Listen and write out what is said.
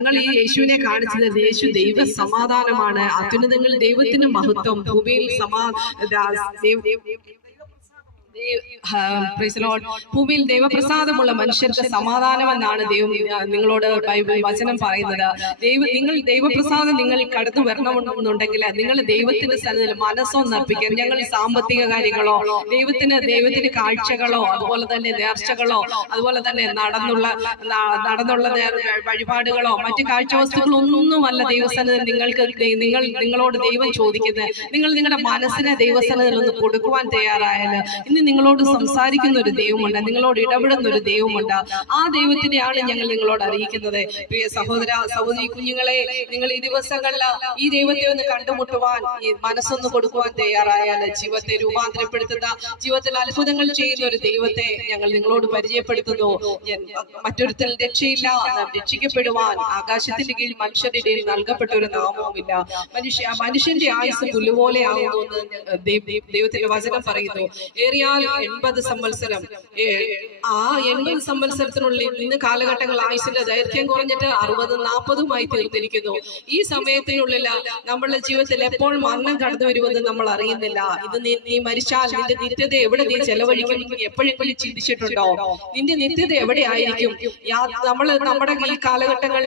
ഞങ്ങൾ ഈ യേശുവിനെ കാണിച്ചത് യേശു ദൈവ സമാധാനമാണ്. അത്യുന്നതങ്ങളിൽ ദൈവത്തിന് മഹത്വം, ഭൂമിയിൽ ഭൂമിയിൽ ദൈവപ്രസാദമുള്ള മനുഷ്യർക്ക് സമാധാനമെന്നാണ് ദൈവം നിങ്ങളോട് ബൈബിൾ വചനം പറയുന്നത്. നിങ്ങൾ ദൈവപ്രസാദം നിങ്ങൾ കടന്നു വരണമെന്നുണ്ടെങ്കിൽ നിങ്ങൾ ദൈവത്തിന്റെ സ്ഥലത്തിൽ മനസ്സൊന്നർപ്പിക്കാൻ. ഞങ്ങൾ സാമ്പത്തിക കാര്യങ്ങളോ ദൈവത്തിന് കാഴ്ചകളോ അതുപോലെ തന്നെ നേർച്ചകളോ അതുപോലെ തന്നെ നടന്നുള്ള വഴിപാടുകളോ മറ്റു കാഴ്ചവസ്തുക്കളോ ഒന്നുമല്ല ദൈവസ്ഥാനത്തിൽ നിങ്ങളോട് ദൈവം ചോദിക്കുന്നത്. നിങ്ങൾ നിങ്ങളുടെ മനസ്സിനെ ദൈവസ്ഥാനത്തിൽ ഒന്ന് കൊടുക്കുവാൻ തയ്യാറായാൽ ഇന്ന് നിങ്ങളോട് സംസാരിക്കുന്ന ഒരു ദൈവമുണ്ട്, നിങ്ങളോട് ഇടപെടുന്ന ഒരു ദൈവമുണ്ട്. ആ ദൈവത്തിനെയാണ് ഞങ്ങൾ നിങ്ങളോട് അറിയിക്കുന്നത്. പ്രിയ സഹോദര സഹോദരി കുഞ്ഞുങ്ങളെ, നിങ്ങൾ ഈ ദിവസങ്ങളിൽ ഈ ദൈവത്തെ ഒന്ന് കണ്ടുമുട്ടുവാൻ മനസ്സൊന്ന് കൊടുക്കുവാൻ തയ്യാറായാൽ ജീവിതത്തെ രൂപാന്തരപ്പെടുത്തുന്ന, ജീവിതത്തിൽ അത്ഭുതങ്ങൾ ചെയ്യുന്ന ഒരു ദൈവത്തെ ഞങ്ങൾ നിങ്ങളോട് പരിചയപ്പെടുത്തുന്നു. മറ്റൊരുത്തൽ രക്ഷയില്ല, രക്ഷിക്കപ്പെടുവാൻ ആകാശത്തിന്റെ കീഴിൽ മനുഷ്യരുടെ ഇടയിൽ നൽകപ്പെട്ട ഒരു നാമവുമില്ല. മനുഷ്യന്റെ ആയുസ് പുല്ലുപോലെ ആകുന്നു എന്ന് ദൈവത്തിന്റെ വചനം പറയുന്നു. ഏറിയാൽ 80 സംവത്സരം. ആ 80 സംവത്സരത്തിനുള്ളിൽ ഇന്ന് കാലഘട്ടങ്ങൾ ആയുസിന്റെ ദൈർഘ്യം കുറഞ്ഞിട്ട് 60-40 തീർന്നിരിക്കുന്നു. ഈ സമയത്തിനുള്ളിൽ നമ്മളുടെ ജീവിതത്തിൽ എപ്പോൾ മരണം കടന്നു വരുമെന്ന് നമ്മൾ അറിയുന്നില്ല. ഇത് നീ മരിച്ചാൽ നിന്റെ നിത്യത എവിടെ നീ ചെലവഴിക്കും എപ്പോഴെങ്കിലും ചിന്തിച്ചിട്ടുണ്ടോ? നിന്റെ നിത്യത എവിടെ ആയിരിക്കും? നമ്മുടെ ഈ കാലഘട്ടങ്ങൾ